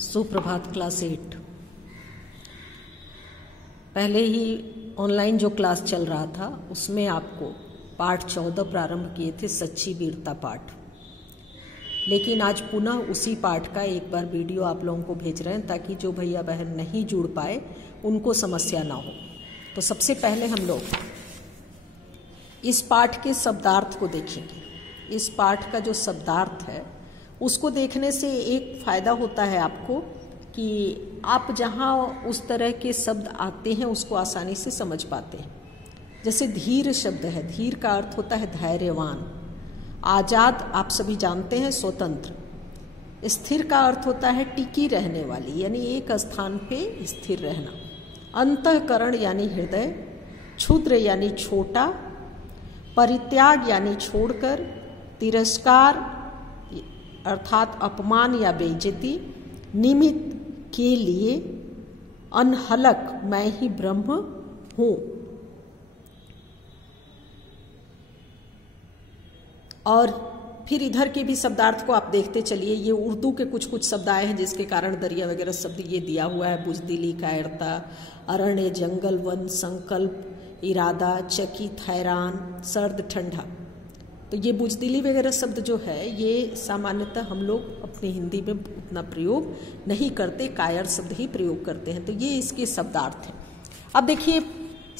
सुप्रभात क्लास 8। पहले ही ऑनलाइन जो क्लास चल रहा था उसमें आपको पाठ 14 प्रारंभ किए थे, सच्ची वीरता पाठ। लेकिन आज पुनः उसी पाठ का एक बार वीडियो आप लोगों को भेज रहे हैं ताकि जो भैया बहन नहीं जुड़ पाए उनको समस्या ना हो। तो सबसे पहले हम लोग इस पाठ के शब्दार्थ को देखेंगे। इस पाठ का जो शब्दार्थ है उसको देखने से एक फायदा होता है आपको कि आप जहाँ उस तरह के शब्द आते हैं उसको आसानी से समझ पाते हैं। जैसे धीर शब्द है, धीर का अर्थ होता है धैर्यवान। आजाद आप सभी जानते हैं, स्वतंत्र। स्थिर का अर्थ होता है टिकी रहने वाली, यानी एक स्थान पे स्थिर रहना। अंतःकरण यानी हृदय, क्षुद्र यानी छोटा, परित्याग यानी छोड़कर, तिरस्कार अर्थात अपमान या बेइज्जती, निमित्त के लिए, अनहलक मैं ही ब्रह्म हूं। और फिर इधर के भी शब्दार्थ को आप देखते चलिए। ये उर्दू के कुछ कुछ शब्द आए हैं जिसके कारण दरिया वगैरह शब्द ये दिया हुआ है। बुजदिली, कायरता, अरण्य, जंगल, वन, संकल्प, इरादा, चकित, हैरान, सर्द, ठंडा। तो ये बुजदिली वगैरह शब्द जो है ये सामान्यतः हम लोग अपने हिंदी में उतना प्रयोग नहीं करते, कायर शब्द ही प्रयोग करते हैं। तो ये इसके शब्दार्थ हैं। अब देखिए,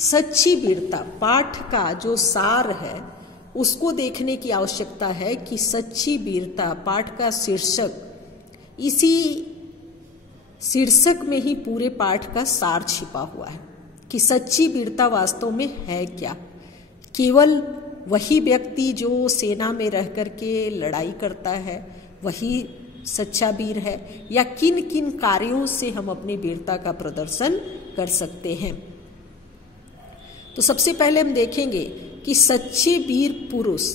सच्ची वीरता पाठ का जो सार है उसको देखने की आवश्यकता है कि सच्ची वीरता पाठ का शीर्षक, इसी शीर्षक में ही पूरे पाठ का सार छिपा हुआ है कि सच्ची वीरता वास्तव में है क्या। केवल वही व्यक्ति जो सेना में रह कर के लड़ाई करता है वही सच्चा वीर है, या किन किन कार्यों से हम अपनी वीरता का प्रदर्शन कर सकते हैं। तो सबसे पहले हम देखेंगे कि सच्चे वीर पुरुष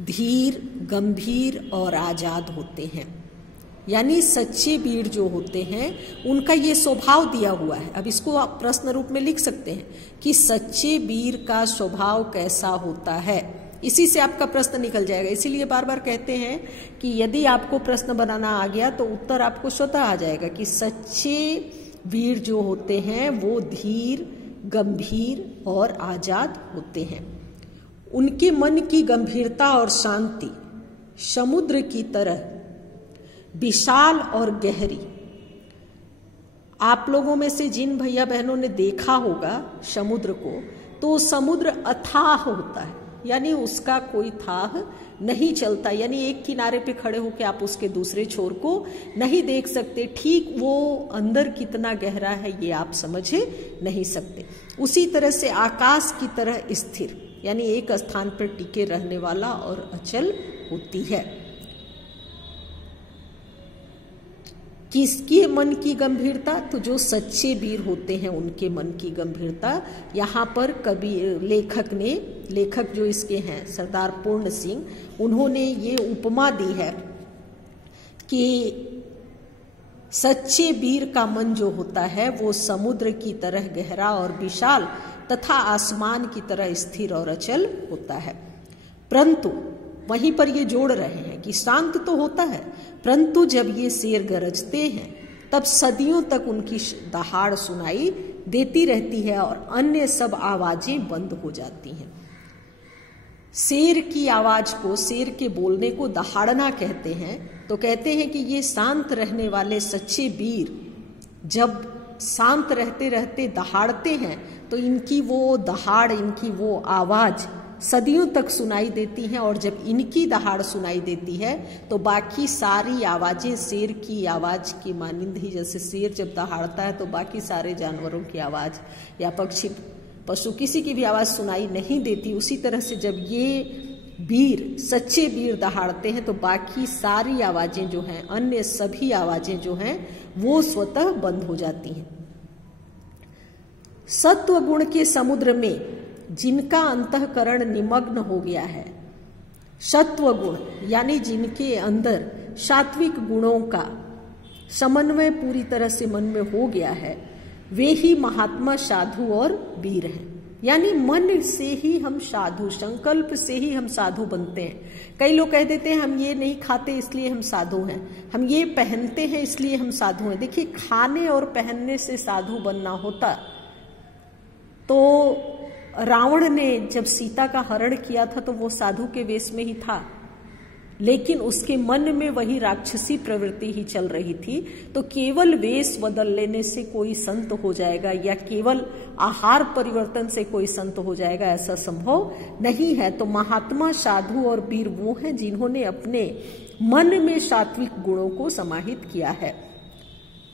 धीर, गंभीर और आजाद होते हैं। यानी सच्चे वीर जो होते हैं उनका ये स्वभाव दिया हुआ है। अब इसको आप प्रश्न रूप में लिख सकते हैं कि सच्चे वीर का स्वभाव कैसा होता है। इसी से आपका प्रश्न निकल जाएगा। इसीलिए बार बार कहते हैं कि यदि आपको प्रश्न बनाना आ गया तो उत्तर आपको स्वतः आ जाएगा कि सच्चे वीर जो होते हैं वो धीर, गंभीर और आजाद होते हैं। उनके मन की गंभीरता और शांति समुद्र की तरह विशाल और गहरी। आप लोगों में से जिन भैया बहनों ने देखा होगा समुद्र को, तो समुद्र अथाह होता है, यानी उसका कोई थाह नहीं चलता। यानी एक किनारे पे खड़े होकर आप उसके दूसरे छोर को नहीं देख सकते। ठीक वो अंदर कितना गहरा है ये आप समझ नहीं सकते। उसी तरह से आकाश की तरह स्थिर, यानी एक स्थान पर टिके रहने वाला और अचल होती है। किसके मन की गंभीरता? तो जो सच्चे वीर होते हैं उनके मन की गंभीरता। यहाँ पर कवि लेखक जो इसके हैं सरदार पूर्ण सिंह, उन्होंने ये उपमा दी है कि सच्चे वीर का मन जो होता है वो समुद्र की तरह गहरा और विशाल तथा आसमान की तरह स्थिर और अचल होता है। परंतु वहीं पर ये जोड़ रहे हैं कि शांत तो होता है, परंतु जब ये शेर गरजते हैं तब सदियों तक उनकी दहाड़ सुनाई देती रहती है और अन्य सब आवाजें बंद हो जाती हैं। शेर की आवाज को, शेर के बोलने को दहाड़ना कहते हैं। तो कहते हैं कि ये शांत रहने वाले सच्चे वीर जब शांत रहते रहते दहाड़ते हैं तो इनकी वो दहाड़, इनकी वो आवाज सदियों तक सुनाई देती हैं। और जब इनकी दहाड़ सुनाई देती है तो बाकी सारी आवाजें शेर की आवाज की मानिंद ही, जैसे शेर जब दहाड़ता है तो बाकी सारे जानवरों की आवाज या पक्षी पशु किसी की भी आवाज सुनाई नहीं देती। उसी तरह से जब ये वीर, सच्चे वीर दहाड़ते हैं तो बाकी सारी आवाजें जो हैं, अन्य सभी आवाजें जो हैं वो स्वतः बंद हो जाती हैं। सत्व गुण के समुद्र में जिनका अंतःकरण निमग्न हो गया है, सत्व गुण यानी जिनके अंदर सात्विक गुणों का समन्वय पूरी तरह से मन में हो गया है, वे ही महात्मा, साधु और वीर हैं। यानी मन से ही हम साधु, संकल्प से ही हम साधु बनते हैं। कई लोग कह देते हैं हम ये नहीं खाते इसलिए हम साधु हैं, हम ये पहनते हैं इसलिए हम साधु हैं। देखिए, खाने और पहनने से साधु बनना होता तो रावण ने जब सीता का हरण किया था तो वो साधु के वेश में ही था, लेकिन उसके मन में वही राक्षसी प्रवृत्ति ही चल रही थी। तो केवल वेश बदल लेने से कोई संत हो जाएगा या केवल आहार परिवर्तन से कोई संत हो जाएगा, ऐसा संभव नहीं है। तो महात्मा, साधु और वीर वो हैं जिन्होंने अपने मन में सात्विक गुणों को समाहित किया है।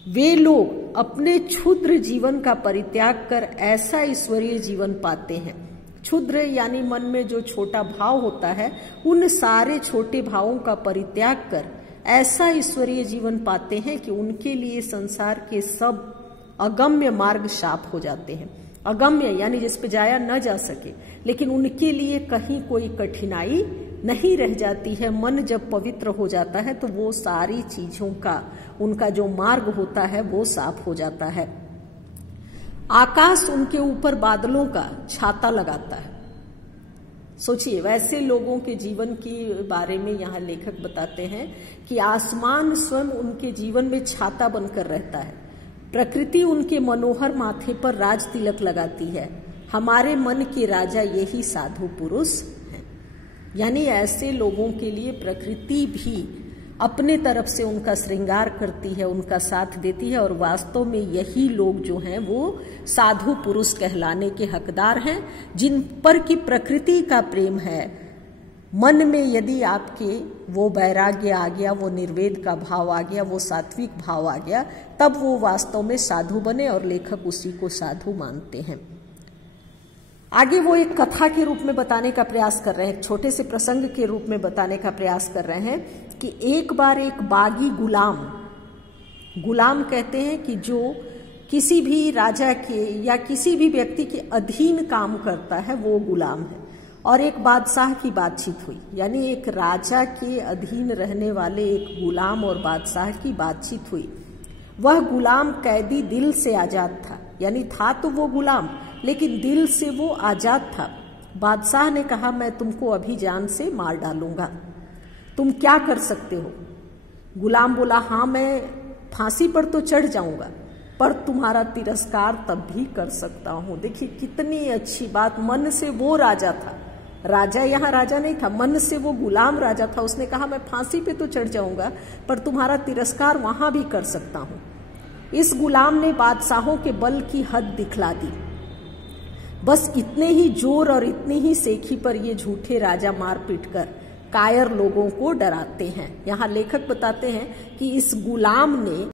वे लोग अपने क्षुद्र जीवन का परित्याग कर ऐसा ईश्वरीय जीवन पाते हैं। क्षुद्र यानी मन में जो छोटा भाव होता है, उन सारे छोटे भावों का परित्याग कर ऐसा ईश्वरीय जीवन पाते हैं कि उनके लिए संसार के सब अगम्य मार्ग शाप हो जाते हैं। अगम्य यानी जिस पे जाया न जा सके, लेकिन उनके लिए कहीं कोई कठिनाई नहीं रह जाती है। मन जब पवित्र हो जाता है तो वो सारी चीजों का उनका जो मार्ग होता है वो साफ हो जाता है। आकाश उनके ऊपर बादलों का छाता लगाता है। सोचिए, वैसे लोगों के जीवन के बारे में यहाँ लेखक बताते हैं कि आसमान स्वयं उनके जीवन में छाता बनकर रहता है। प्रकृति उनके मनोहर माथे पर राज तिलक लगाती है। हमारे मन के राजा यही साधु पुरुष हैं। यानी ऐसे लोगों के लिए प्रकृति भी अपने तरफ से उनका श्रृंगार करती है, उनका साथ देती है, और वास्तव में यही लोग जो हैं वो साधु पुरुष कहलाने के हकदार हैं, जिन पर की प्रकृति का प्रेम है। मन में यदि आपके वो वैराग्य आ गया, वो निर्वेद का भाव आ गया, वो सात्विक भाव आ गया, तब वो वास्तव में साधु बने, और लेखक उसी को साधु मानते हैं। आगे वो एक कथा के रूप में बताने का प्रयास कर रहे हैं, एक छोटे से प्रसंग के रूप में बताने का प्रयास कर रहे हैं कि एक बार एक बागी गुलाम कहते हैं कि जो किसी भी राजा के या किसी भी व्यक्ति के अधीन काम करता है वो गुलाम है। और एक बादशाह की बातचीत हुई, यानी एक राजा के अधीन रहने वाले एक गुलाम और बादशाह की बातचीत हुई। वह गुलाम कैदी दिल से आजाद था, यानी था तो वो गुलाम लेकिन दिल से वो आजाद था। बादशाह ने कहा, मैं तुमको अभी जान से मार डालूंगा, तुम क्या कर सकते हो? गुलाम बोला, हाँ मैं फांसी पर तो चढ़ जाऊंगा, पर तुम्हारा तिरस्कार तब भी कर सकता हूं। देखिए कितनी अच्छी बात। मन से वो राजा था, राजा यहाँ राजा नहीं था, मन से वो गुलाम राजा था। उसने कहा मैं फांसी पे तो चढ़ जाऊंगा, पर तुम्हारा तिरस्कार वहां भी कर सकता हूं। इस गुलाम ने बादशाहों के बल की हद दिखला दी। बस इतने ही जोर और इतनी ही सेखी पर ये झूठे राजा मार पीट कर कायर लोगों को डराते हैं। यहाँ लेखक बताते हैं कि इस गुलाम ने